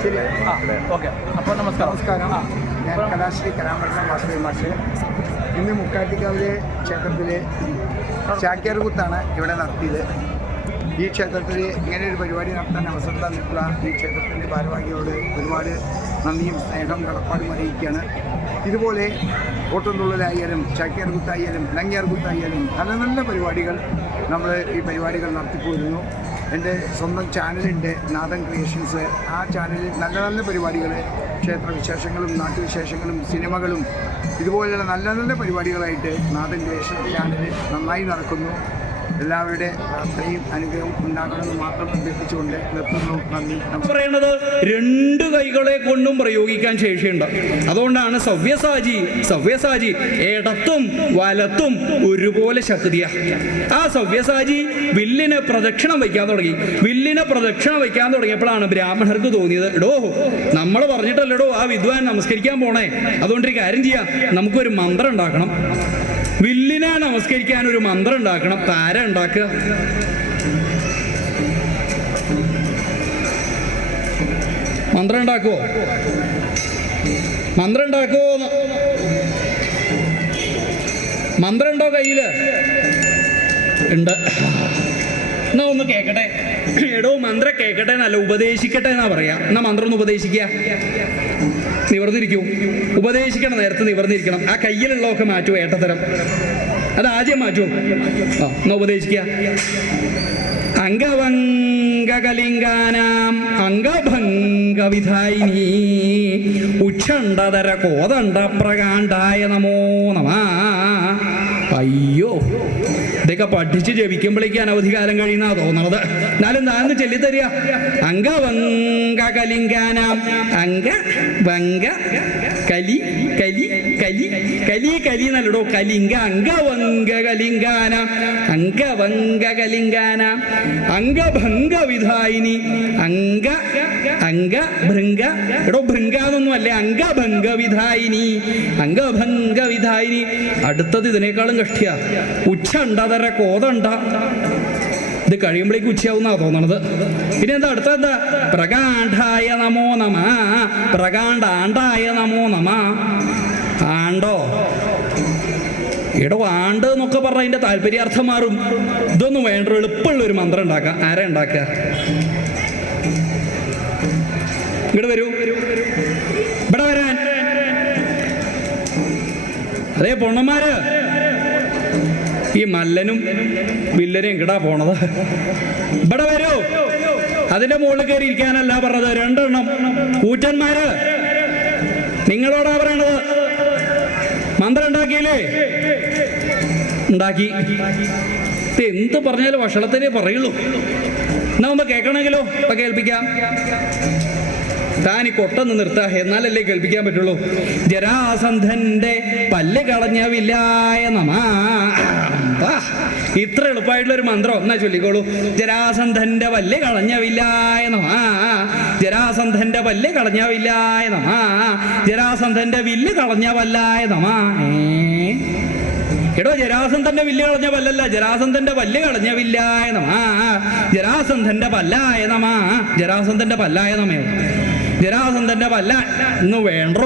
ശരി. ആ ഓക്കെ. അപ്പോൾ നമസ്കാരം. നമസ്കാരം. ഞാൻ കലാശ്രീ കലാമണ്ഡലം വാസുദേവ മാഷ്. ഇന്ന് മുക്കാട്ടിക്കാവിലെ ക്ഷേത്രത്തിലെ ചാക്യാർകുത്താണ് ഇവിടെ നടത്തിയത്. ഈ ക്ഷേത്രത്തിൽ ഇങ്ങനെ ഒരു പരിപാടി നടത്താൻ അവസരം തന്നിട്ടുള്ള ഈ ക്ഷേത്രത്തിന്റെ ഭാരവാഹിയോട് ഒരുപാട് നന്ദിയും സ്നേഹം കടപ്പാടും അറിയിക്കുകയാണ്. ഇതുപോലെ ഓട്ടംതുള്ളലായാലും ചാക്യാർകുത്തായാലും ലങ്ങ്യാർകുത്തായാലും നല്ല നല്ല പരിപാടികൾ നമ്മൾ ഈ പരിപാടികൾ നടത്തിപ്പോയിരുന്നു എന്റെ സ്വന്തം ചാനലുണ്ട് നാദൻ ക്രിയേഷൻസ്. ആ ചാനലിൽ നല്ല നല്ല പരിപാടികൾ ക്ഷേത്രവിശേഷങ്ങളും നാട്ടുവിശേഷങ്ങളും സിനിമകളും ഇതുപോലെയുള്ള നല്ല നല്ല പരിപാടികളായിട്ട് നാദൻ ക്രിയേഷൻ ചാനൽ നന്നായി നടക്കുന്നു. മാത്രം പറയുന്നത് രണ്ട് കൈകളെ കൊണ്ടും പ്രയോഗിക്കാൻ ശേഷിയുണ്ട്. അതുകൊണ്ടാണ് സവ്യസാജി സവ്യസാജി ഇടത്തും വലത്തും ഒരുപോലെ ശക്തിയ. ആ സവ്യസാജി വില്ലിന് പ്രദക്ഷിണം വയ്ക്കാൻ തുടങ്ങി. വില്ലിന് പ്രദക്ഷിണം വയ്ക്കാൻ തുടങ്ങിയപ്പോഴാണ് ബ്രാഹ്മണർക്ക് തോന്നിയത് എടോ നമ്മൾ പറഞ്ഞിട്ടല്ലടോ ആ വിദ്വാൻ നമസ്കരിക്കാൻ പോണേ. അതുകൊണ്ട് ഒരു കാര്യം ചെയ്യാം നമുക്കൊരു മന്ത്രം ഉണ്ടാക്കണം. വില്ലിനെ നമസ്കരിക്കാൻ ഒരു മന്ത്രം ഉണ്ടാക്കണം. താര ഉണ്ടാക്കുക? മന്ത്രം ഉണ്ടാക്കുവോ? മന്ത്രം ഉണ്ടാക്കുവോ? മന്ത്രം ഉണ്ടോ കയ്യിൽ? ഉണ്ട്. എന്നാ ഒന്ന് കേക്കട്ടെ. എടോ മന്ത്രം കേക്കട്ടെ എന്നല്ല ഉപദേശിക്കട്ടെ എന്നാ പറയാ. എന്നാ മന്ത്രം ഒന്ന് ഉപദേശിക്കുക. നിവർന്നിരിക്കൂ. ഉപദേശിക്കണം നേരത്തെ നിവർന്നിരിക്കണം. ആ കയ്യിലുള്ളതൊക്കെ മാറ്റുമോ ഏട്ടത്തരം? അത് ആദ്യം മാറ്റുമോ ആ എന്നാ ഉപദേശിക്കുക അംഗവംഗകലിംഗാനാം അംഗഭംഗവിധായിനി ഉക്ഷണ്ടതര കോദണ്ഡ പ്രകാണ്ടായ നമോ നമ. അയ്യോ. ഇതൊക്കെ പഠിച്ച് ജപിക്കുമ്പോഴേക്ക് അനവധി കാലം കഴിയുന്ന തോന്നണത്. എന്നാലും താന്ന് ചൊല്ലിത്തരിക. അംഗവംഗകലിംഗാനാം അങ്ക വങ്ക കലി കലി കലി കലി കലി എന്നല്ലടോ. കലിംഗ അങ്ക കലിംഗാന കലിങ്കാന. അങ്ക ഭംഗ വിധായിനി. അങ്ക അങ്ക ഭൃംഗ. എടോ ഭൃംഗ എന്നൊന്നും അല്ലേ അംഗഭംഗ വിധായിനി അംഗഭംഗ വിധായിനി. അടുത്തത് ഇതിനേക്കാളും കഷ്ടിയ. ഉച്ചണ്ടതര കോതണ്ട. ഇത് കഴിയുമ്പോഴേക്ക് ഉച്ചയാവുന്നാ തോന്നണത്. പിന്നെ എന്താ അടുത്ത എന്താ? പ്രകാണ്ഡായ നമോ നമ. പ്രകാണ്ഡാണ്ടായ നമോ നമ. ആണ്ടോ? എടോ ആണ്ട് എന്നൊക്കെ പറഞ്ഞ അതിന്റെ താല്പര്യാർത്ഥം മാറും ഇതൊന്നും വേണ്ട എളുപ്പമുള്ള ഒരു മന്ത്രം ഉണ്ടാക്കാം. ആരാ ഉണ്ടാക്കുക? ഇങ്ങോട്ട് വരൂ. ഇവിടെ വരാൻ. അതേ പൊണ്ണന്മാര്. ഈ മല്ലനും വില്ലനും കിടാ പോണത്. ഇവിടെ വരൂ. അതിന്റെ മുകളിൽ കയറി ഇരിക്കാനല്ല പറഞ്ഞത്. രണ്ടെണ്ണം. കൂറ്റന്മാര്. നിങ്ങളോടാ പറയണത്. മന്ത്രം ഉണ്ടാക്കിയില്ലേ? ഉണ്ടാക്കി. എന്ത് പറഞ്ഞാലും ഭക്ഷണത്തിനേ പറയുള്ളൂ. എന്നാ ഒന്ന് കേൾക്കണമെങ്കിലോ? ഇപ്പൊ കേൾപ്പിക്കാം. താൻ ഈ കൊട്ടൊന്ന് നിർത്താ. എന്നാലല്ലേ കേൾപ്പിക്കാൻ പറ്റുള്ളൂ. ജരാസന്ധന്റെ പല്ല് കളഞ്ഞവില്ലായ നമ ഇത്ര എളുപ്പമായിട്ടുള്ള ഒരു മന്ത്രം എന്നാ ചൊല്ലിക്കോളൂ. ജരാസന്ധന്റെ പല്ല് കളഞ്ഞവില്ലായ ആ ജരാസന്ധന്റെ പല്ല് കളഞ്ഞവില്ലായ ആ ജരാസന്ധന്റെ വില്ല് കളഞ്ഞവല്ലായതമാ ആ എടോ ജരാസന്ധന്റെ വില്ല് കളഞ്ഞ പല്ലല്ല ജരാസന്ധന്റെ പല്ല് കളഞ്ഞ വില്ലായ നമ ജരാസന്ധന്റെ പല്ലായ നമ ജരാസന്ധന്റെ പല്ലായ നമയോ? ജരാസന്ധന്റെ വല്ല. എന്ന് വേണ്ടോ?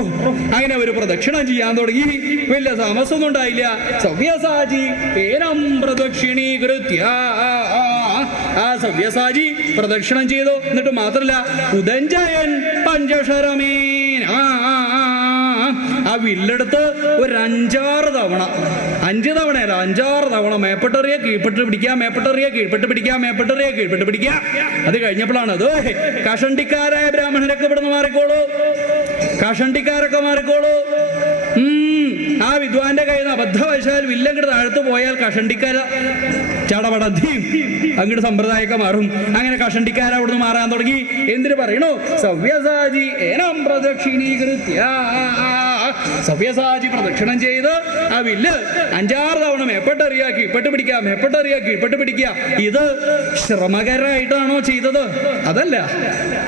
അങ്ങനെ ഒരു പ്രദക്ഷിണം ചെയ്യാൻ തുടങ്ങി. വലിയ താമസമൊന്നും ഉണ്ടായില്ല. സവ്യസാചി ഏനം പ്രദക്ഷിണീകൃത്യ. ആ സവ്യസാജി പ്രദക്ഷിണം ചെയ്തു. എന്നിട്ട് മാത്രല്ല ഉദഞ്ചയൻ ആ വില്ലെടുത്ത് ഒരു അഞ്ചാറ് തവണ. അഞ്ച് തവണ അല്ല അഞ്ചാറ് തവണ. മേപ്പെട്ടറിയ കീഴ്പ്പെട്ട് പിടിക്കുക മേപ്പെട്ടറിയ കീഴ്പ്പെട്ട് പിടിക്കുക മേപ്പെട്ടറിയ കീഴ്പ്പെട്ട് പിടിക്കുക. അത് കഴിഞ്ഞപ്പോഴാണ് അത്. കഷണ്ടിക്കാരായ ബ്രാഹ്മണരൊക്കെ ഇവിടുന്ന് മാറിക്കോളൂ? കഷണ്ടിക്കാരൊക്കെ മാറിക്കോളൂ? ആ വിദ്വാന്റെ കയ്യിൽ നിന്ന് അബദ്ധവശാൽ വില്ലങ്ങട് താഴ്ത്തു പോയാൽ കഷണ്ടിക്കാര ചടപടധിയും അങ്ങോട്ട് സമ്പ്രദായമൊക്കെ മാറും. അങ്ങനെ കഷണ്ടിക്കാര അവിടുന്ന് മാറാൻ തുടങ്ങി. എന്തിനു പറയണോ? സവ്യസാജി ഏനം പ്രദക്ഷിണീകൃത്യ. സവ്യസാജി പ്രദക്ഷിണം ചെയ്ത് ആ വില്ല് അഞ്ചാറ് തവണ മേപ്പെട്ടറിയാ ഇപ്പെട്ട് പിടിക്കുക മേപ്പെട്ടറിയാ ഇപ്പെട്ട് പിടിക്കുക ഇത് ശ്രമകരമായിട്ടാണോ ചെയ്തത്? അതല്ല.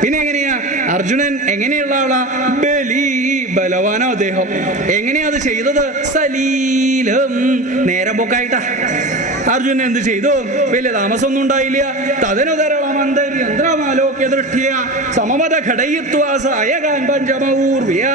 പിന്നെ എങ്ങനെയാ? അർജുനൻ എങ്ങനെയുള്ള ആളാ? ബലി ബലവാനോ അദ്ദേഹം. എങ്ങനെയാ അത് ചെയ്തത്? സലീലം നേരം പോക്കായിട്ടാ. അർജുനൻ എന്ത് ചെയ്തു? വലിയ താമസമൊന്നും ഉണ്ടായില്ല. തദനുതരളമന്തരി യന്ത്രമാലോക്യ ദൃഷ്ടിയ. സമമത ഘടയിത്വാസായകാൻ പഞ്ചമൂർവിയാ.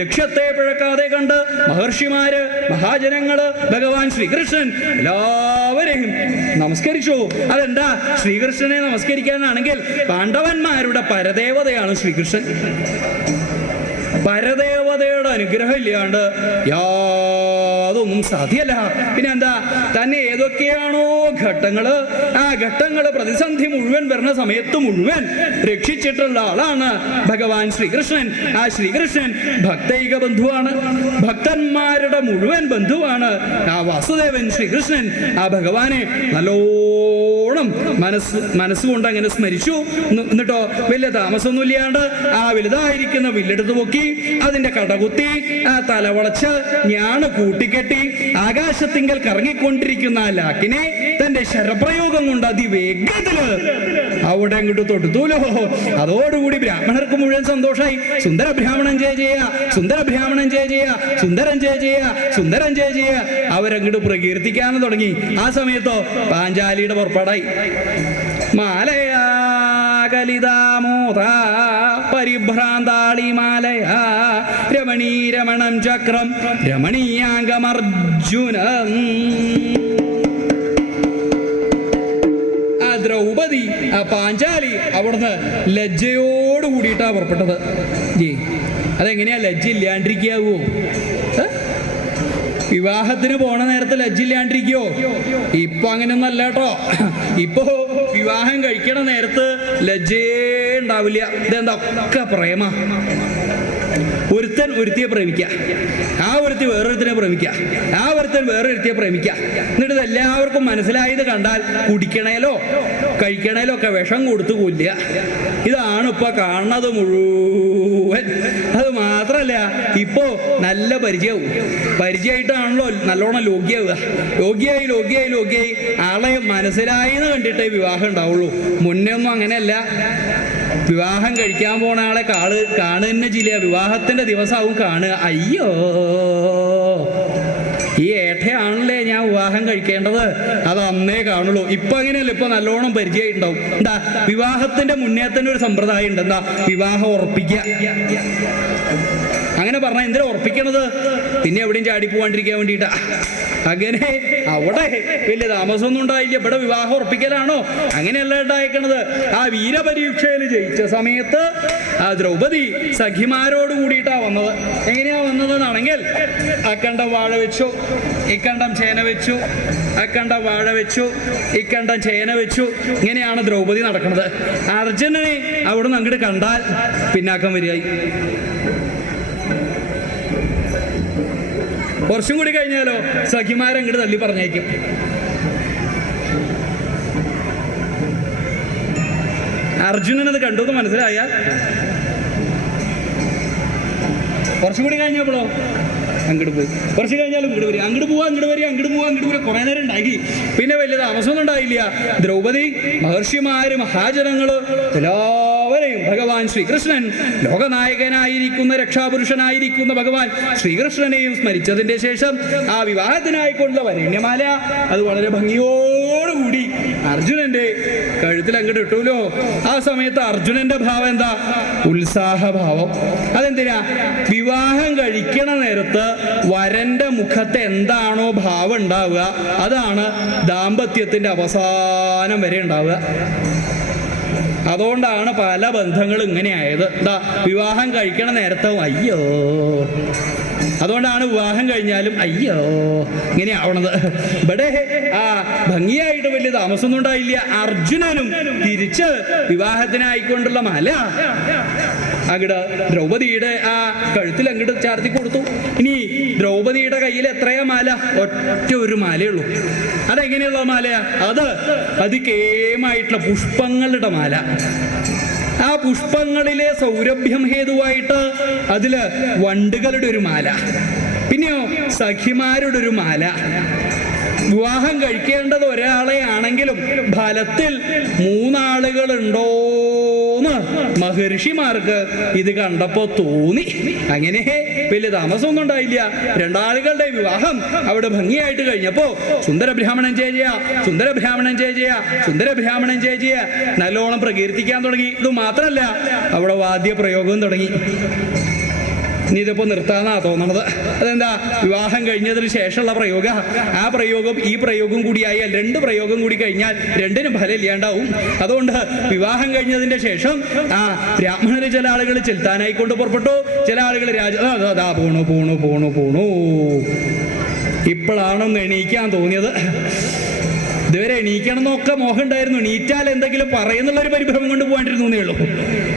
ലക്ഷ്യത്തെ പിഴക്കാതെ കണ്ട് മഹർഷിമാര് മഹാജനങ്ങൾ ഭഗവാൻ ശ്രീകൃഷ്ണൻ എല്ലാവരെയും നമസ്കരിച്ചു. അതെന്താ? ശ്രീകൃഷ്ണനെ നമസ്കരിക്കാനാണെങ്കിൽ പാണ്ഡവന്മാരുടെ പരദേവതയാണ് ശ്രീകൃഷ്ണൻ. പരദേവതയുടെ അനുഗ്രഹം ഇല്ലാണ്ട് യാതൊന്നും സാധ്യല്ല. പിന്നെ എന്താ തന്നെ ഏതൊക്കെയാണോ ഘട്ടങ്ങൾ ആ ഘട്ടങ്ങൾ പ്രതിസന്ധി മുഴുവൻ വരുന്ന സമയത്ത് മുഴുവൻ രക്ഷിച്ചിട്ടുള്ള ആളാണ് ഭഗവാൻ ശ്രീകൃഷ്ണൻ. ആ ശ്രീകൃഷ്ണൻ ഭക്തൈക ബന്ധുവാണ്. ഭക്തന്മാരുടെ മുഴുവൻ ബന്ധുവാണ് ആ വാസുദേവൻ ശ്രീകൃഷ്ണൻ. ആ ഭഗവാനെ നല്ലോണം മനസ്സ് മനസ്സുകൊണ്ട് അങ്ങനെ സ്മരിച്ചു. എന്നിട്ടോ വലിയ താമസമൊന്നും ഇല്ലാണ്ട് ആ വലുതായിരിക്കുന്ന വില്ലെടുത്ത് പൊക്കി അതിന്റെ കടകുത്തി ആ തലവളച്ച് ഞാണ് കൂട്ടിക്കെട്ടി ആകാശത്തിങ്കൽ കറങ്ങിക്കൊണ്ടിരിക്കുന്ന ലാക്കിനെ തന്റെ ശരപ്രയോഗം കൊണ്ട് അതിവേഗത്തിൽ അവിടെ അങ്ങോട്ട് തൊട്ടുത്തൂലോ അതോടുകൂടി ബ്രാഹ്മണർക്ക് മുഴുവൻ സന്തോഷമായി സുന്ദര ബ്രാഹ്മണൻ ജയ ജയ സുന്ദര ബ്രാഹ്മണൻ ജയ ജയ സുന്ദരൻ ജയ ജയ സുന്ദരൻ ജയ ജയ. അവരങ്ങോട്ട് പ്രകീർത്തിക്കാൻ തുടങ്ങി. ആ സമയത്തോ പാഞ്ചാലിയുടെ പുറപ്പാടായി. മാലയാ കലിതാമോദ പരിഭ്രാന്താളി മാലയാ രമണീ രമണം ചക്രം രമണീയാംഗമർജുനം. ദ്രൗപദി ആ പാഞ്ചാലി അവിടുന്ന് ലജ്ജയോട് കൂടിയിട്ടാ പുറപ്പെട്ടത്. ജി അതെങ്ങനെയാ ലജ്ജ ഇല്ലാണ്ടിരിക്കാവോ? വിവാഹത്തിന് പോണ നേരത്ത് ലജ്ജ ഇല്ലാണ്ടിരിക്കോ? ഇപ്പൊ അങ്ങനെയൊന്നല്ല കേട്ടോ. ഇപ്പോ വിവാഹം കഴിക്കണ നേരത്ത് ലജ്ജയേ ഉണ്ടാവില്ല ഇതെന്താ ഒക്കെ പ്രേമ. ഒരുത്തൻ ഒരുത്തിയെ പ്രേമിക്കുക ആ ഒരുത്തി വേറൊരുത്തിനെ പ്രേമിക്കുക ആ ഒരുത്തൻ വേറൊരുത്തിയെ പ്രേമിക്കുക എന്നിട്ട് ഇതെല്ലാവർക്കും മനസ്സിലായത് കണ്ടാൽ കുടിക്കണേലോ കഴിക്കണേലോ ഒക്കെ വിഷം കൊടുത്തു കൊല്ലുക. ഇതാണ് ഇപ്പൊ കാണുന്നത് മുഴുവൻ. അത് മാത്രല്ല ഇപ്പോ നല്ല പരിചയവും. പരിചയമായിട്ടാണല്ലോ നല്ലോണം ലോഗ്യാവുക ലോഗ്യായി ലോഗ്യായി ലോഗ്യായി ആളെ മനസ്സിലായി എന്ന് കണ്ടിട്ടേ വിവാഹം ഉണ്ടാവുള്ളൂ. മുന്നേ ഒന്നും അങ്ങനെയല്ല. വിവാഹം കഴിക്കാൻ പോണ ആളെ കാൾ കാണുന്ന ജില്ല വിവാഹത്തിന്റെ ദിവസമാവും കാണുക. അയ്യോ! ഈ ഏട്ടയാണല്ലേ ഞാൻ വിവാഹം കഴിക്കേണ്ടത്? അത് അന്നേ കാണുള്ളൂ. ഇപ്പൊ അങ്ങനെയല്ല ഇപ്പൊ നല്ലോണം പരിചയമായിട്ടുണ്ടാവും. എന്താ വിവാഹത്തിന്റെ മുന്നേ തന്നെ ഒരു സമ്പ്രദായം ഉണ്ട് എന്താ വിവാഹം ഉറപ്പിക്ക അങ്ങനെ പറഞ്ഞ എന്തിനാ ഉറപ്പിക്കണത്? പിന്നെ എവിടെയും ചാടി പോവാണ്ടിരിക്കാൻ വേണ്ടിയിട്ടാ. അങ്ങനെ അവിടെ വലിയ താമസമൊന്നും ഉണ്ടായില്ല. ഇവിടെ വിവാഹം ഉറപ്പിക്കലാണോ? അങ്ങനെയല്ല ഉണ്ടായേക്കണത്. ആ വീരപരീക്ഷയിൽ ജയിച്ച സമയത്ത് ആ ദ്രൗപദി സഖിമാരോട് കൂടിയിട്ടാ വന്നത്. എങ്ങനെയാ വന്നതെന്നാണെങ്കിൽ അക്കണ്ടം വാഴ വെച്ചു ഇക്കണ്ടം ചേന വെച്ചു അക്കണ്ടം വാഴ വെച്ചു ഇക്കണ്ടം ചേന വെച്ചു. ഇങ്ങനെയാണ് ദ്രൗപദി നടക്കുന്നത്. അർജുനനെ അവിടുന്ന് അങ്ങോട്ട് കണ്ടാൽ പിന്നാക്കം വരികയായി. കുറച്ചും കൂടി കഴിഞ്ഞാലോ സഖിമാരെ അങ്ങോട്ട് തള്ളി പറഞ്ഞേക്കും അർജുനൻ അത് കണ്ടു എന്ന് മനസ്സിലായാൽ കുറച്ചും കൂടി കഴിഞ്ഞപ്പോഴോ? അങ്ങോട്ട് പോയി. കുറച്ച് കഴിഞ്ഞാലും ഇങ്ങോട്ട് വരിക അങ്ങോട്ട് പോവാ അങ്ങോട്ട് വരിക അങ്ങോട്ട് പോവാ അങ്ങോട്ട് വരിക. കുറേ നേരം ഉണ്ടാക്കി. പിന്നെ വലിയ താമസമൊന്നും ഉണ്ടായില്ല. ദ്രൗപദി മഹർഷിമാര് മഹാജനങ്ങൾ എല്ലാവരെയും ഭഗവാൻ ശ്രീകൃഷ്ണൻ ലോകനായകനായിരിക്കുന്ന രക്ഷാപുരുഷനായിരിക്കുന്ന ഭഗവാൻ ശ്രീകൃഷ്ണനെയും സ്മരിച്ചതിന്റെ ശേഷം ആ വിവാഹത്തിനായിക്കൊണ്ടുള്ള വരണ്യമാല. അത് വളരെ ഭംഗിയോടുകൂടി അർജുനന്റെ കഴുത്തിൽ അങ്ങോട്ട് ഇട്ടൂലോ? ആ സമയത്ത് അർജുനന്റെ ഭാവം എന്താ? ഉത്സാഹഭാവം. അതെന്തിനാ? വിവാഹം കഴിക്കണ നേരത്ത് വരന്റെ മുഖത്ത് എന്താണോ ഭാവം ഉണ്ടാവുക അതാണ് ദാമ്പത്യത്തിന്റെ അവസാനം വരെ ഉണ്ടാവുക. അതുകൊണ്ടാണ് പല ബന്ധങ്ങളും ഇങ്ങനെയായത്. എന്താ വിവാഹം കഴിക്കണ നേരത്തെ അയ്യോ. അതുകൊണ്ടാണ് വിവാഹം കഴിഞ്ഞാലും അയ്യോ ഇങ്ങനെ ആവണത്. ഇവിടെ ആ ഭംഗിയായിട്ട് വലിയ താമസമൊന്നും ഉണ്ടായില്ല. അർജുനനും തിരിച്ച് വിവാഹത്തിനായിക്കൊണ്ടുള്ള മല. അങ്ങട് ദ്രൗപദിയുടെ ആ കഴുത്തിൽ അങ്ങോട്ട് ചാർത്തി കൊടുത്തു. ഇനി ദ്രൗപദിയുടെ കയ്യിൽ എത്രയാ മാല? ഒറ്റ ഒരു മാലയുള്ളൂ അതെങ്ങനെയുള്ള മാലയാ? അത് അതികേമായിട്ടുള്ള പുഷ്പങ്ങളുടെ മാല. ആ പുഷ്പങ്ങളിലെ സൗരഭ്യം ഹേതുവായിട്ട് അതിൽ വണ്ടുകളുടെ ഒരു മാല. പിന്നെയോ സഖിമാരുടെ ഒരു മാല. വിവാഹം കഴിക്കേണ്ടത് ഒരാളെ ആണെങ്കിലും ഫലത്തിൽ മൂന്നാളുകൾ ഉണ്ടോന്ന് മഹർഷിമാർക്ക് ഇത് കണ്ടപ്പോ തോന്നി. അങ്ങനെ വലിയ താമസമൊന്നും ഉണ്ടായില്ല. രണ്ടാളുകളുടെ വിവാഹം അവിടെ ഭംഗിയായിട്ട് കഴിഞ്ഞപ്പോ സുന്ദര ബ്രാഹ്മണൻ ജയ സുന്ദര ബ്രാഹ്മണൻ ജയ സുന്ദര ബ്രാഹ്മണൻ ജയ നല്ലോണം പ്രകീർത്തിക്കാൻ തുടങ്ങി. ഇത് മാത്രമല്ല അവിടെ വാദ്യ പ്രയോഗവും തുടങ്ങി. ഇനി ഇതിപ്പോ നിർത്താന്നാ തോന്നണത്. അതെന്താ? വിവാഹം കഴിഞ്ഞതിന് ശേഷമുള്ള പ്രയോഗ. ആ പ്രയോഗം ഈ പ്രയോഗം കൂടിയായാൽ രണ്ട് പ്രയോഗം കൂടി കഴിഞ്ഞാൽ രണ്ടിനും ഫലം ഇല്ലാണ്ടാവും. അതുകൊണ്ട് വിവാഹം കഴിഞ്ഞതിന്റെ ശേഷം ആ ബ്രാഹ്മണര് ചില ആളുകൾ ചെലുത്താനായി കൊണ്ട് പുറപ്പെട്ടു. ചില ആളുകൾ രാജ അതാ പോണു പോണു പോണു പോണു. ഇപ്പോഴാണൊന്ന് എണീക്കാൻ തോന്നിയത്. ഇതുവരെ എണീക്കണം എന്നൊക്കെ മോഹം ഉണ്ടായിരുന്നു എന്തെങ്കിലും പറയുന്നുള്ള ഒരു പരിഭ്രമം കൊണ്ട് പോകാണ്ടിരുന്നു എന്നേ ഉള്ളൂ.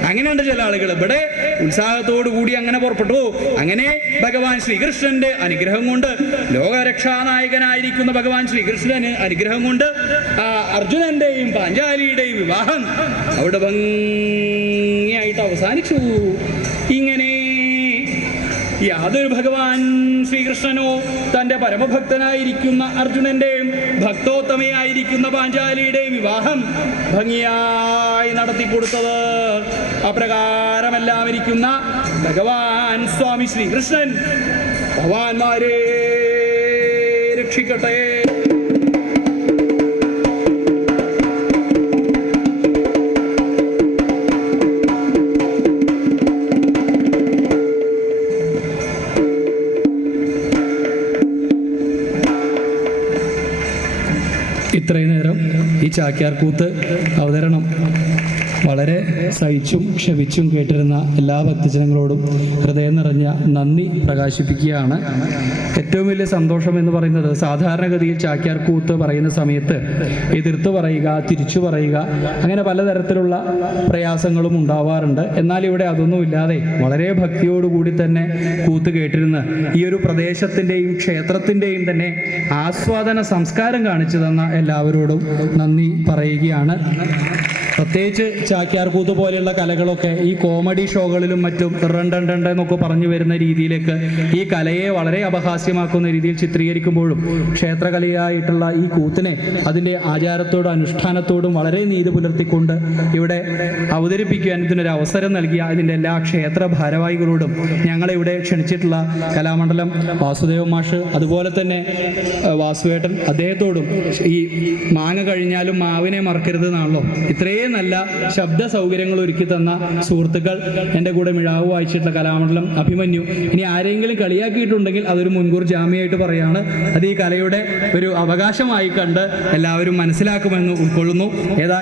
അങ്ങനെയുണ്ട് ചില ആളുകൾ. ഇവിടെ ഉത്സാഹത്തോടു കൂടി അങ്ങനെ പുറപ്പെട്ടു. അങ്ങനെ ഭഗവാൻ ശ്രീകൃഷ്ണന്റെ അനുഗ്രഹം കൊണ്ട് ലോകരക്ഷാനായകനായിരിക്കുന്ന ഭഗവാൻ ശ്രീകൃഷ്ണന് അനുഗ്രഹം കൊണ്ട് അർജുനന്റെയും പാഞ്ചാലിയുടെയും വിവാഹം അവിടെ ഭംഗിയായിട്ട് അവസാനിച്ചു. ഇങ്ങനെ യാതൊരു ഭഗവാൻ ശ്രീകൃഷ്ണനോ തന്റെ പരമഭക്തനായിരിക്കുന്ന അർജുനന്റെയും ഭക്തോത്തമയായിരിക്കുന്ന പാഞ്ചാലിയുടെയും വിവാഹം ഭംഗിയായി നടത്തിക്കൊടുത്തത് അപ്രകാരമെല്ലാം ഇരിക്കുന്ന ഭഗവാൻ സ്വാമി ശ്രീകൃഷ്ണൻ ഭഗവാന്മാരെ രക്ഷിക്കട്ടെ. ചാക്യാർകൂത്ത് അവതരണം. വളരെ സഹിച്ചും ക്ഷമിച്ചും കേട്ടിരുന്ന എല്ലാ ഭക്തജനങ്ങളോടും ഹൃദയം നിറഞ്ഞ നന്ദി പ്രകാശിപ്പിക്കുകയാണ്. ഏറ്റവും വലിയ സന്തോഷം എന്ന് പറയുന്നത് സാധാരണഗതിയിൽ ചാക്യാർ കൂത്ത് പറയുന്ന സമയത്ത് എതിർത്ത് പറയുക തിരിച്ചു പറയുക അങ്ങനെ പലതരത്തിലുള്ള പ്രയാസങ്ങളും ഉണ്ടാവാറുണ്ട്. എന്നാൽ ഇവിടെ അതൊന്നുമില്ലാതെ വളരെ ഭക്തിയോടുകൂടി തന്നെ കൂത്ത് കേട്ടിരുന്ന് ഈ ഒരു പ്രദേശത്തിന്റെയും ക്ഷേത്രത്തിന്റെയും തന്നെ ആസ്വാദന സംസ്കാരം കാണിച്ചു തന്ന എല്ലാവരോടും നന്ദി പറയുകയാണ്. പ്രത്യേകിച്ച് ചാക്യാർകൂത്ത് പോലെയുള്ള കലകളൊക്കെ ഈ കോമഡി ഷോകളിലും മറ്റും റണ്ടണ്ടണ്ട എന്നൊക്കെ പറഞ്ഞു വരുന്ന രീതിയിലേക്ക് ഈ കലയെ വളരെ അപഹാസ്യമാക്കുന്ന രീതിയിൽ ചിത്രീകരിക്കുമ്പോഴും ക്ഷേത്രകലയായിട്ടുള്ള ഈ കൂത്തിനെ അതിന്റെ ആചാരത്തോടും അനുഷ്ഠാനത്തോടും വളരെ നീതി പുലർത്തിക്കൊണ്ട് ഇവിടെ അവതരിപ്പിക്കുവാൻ ഇതിനൊരു അവസരം നൽകിയ അതിന്റെ എല്ലാ ക്ഷേത്ര ഭാരവാഹികളോടും ഞങ്ങളെ ഇവിടെ ക്ഷണിച്ചിട്ടുള്ള കലാമണ്ഡലം വാസുദേവ മാഷ് അതുപോലെ തന്നെ വാസുവേട്ടൻ അദ്ദേഹത്തോടും ഈ മാങ്ങ കഴിഞ്ഞാലും മാവിനെ മറക്കരുത് എന്നാണല്ലോ. ഇത്രയും നല്ല ശബ്ദ സൗകര്യങ്ങൾ ഒരുക്കി തന്ന സുഹൃത്തുക്കൾ എന്റെ കൂടെ മിഴാവ് വായിച്ചിട്ടുള്ള കലാമണ്ഡലം അഭിമന്യു. ഇനി ആരെങ്കിലും കളിയാക്കിയിട്ടുണ്ടെങ്കിൽ അതൊരു മുൻകൂർ ജാമ്യമായിട്ട് പറയാണ്. അത് ഈ കലയുടെ ഒരു അവകാശമായി കണ്ട് എല്ലാവരും മനസ്സിലാക്കുമെന്ന് ഉൾക്കൊള്ളുന്നു. ഏതാ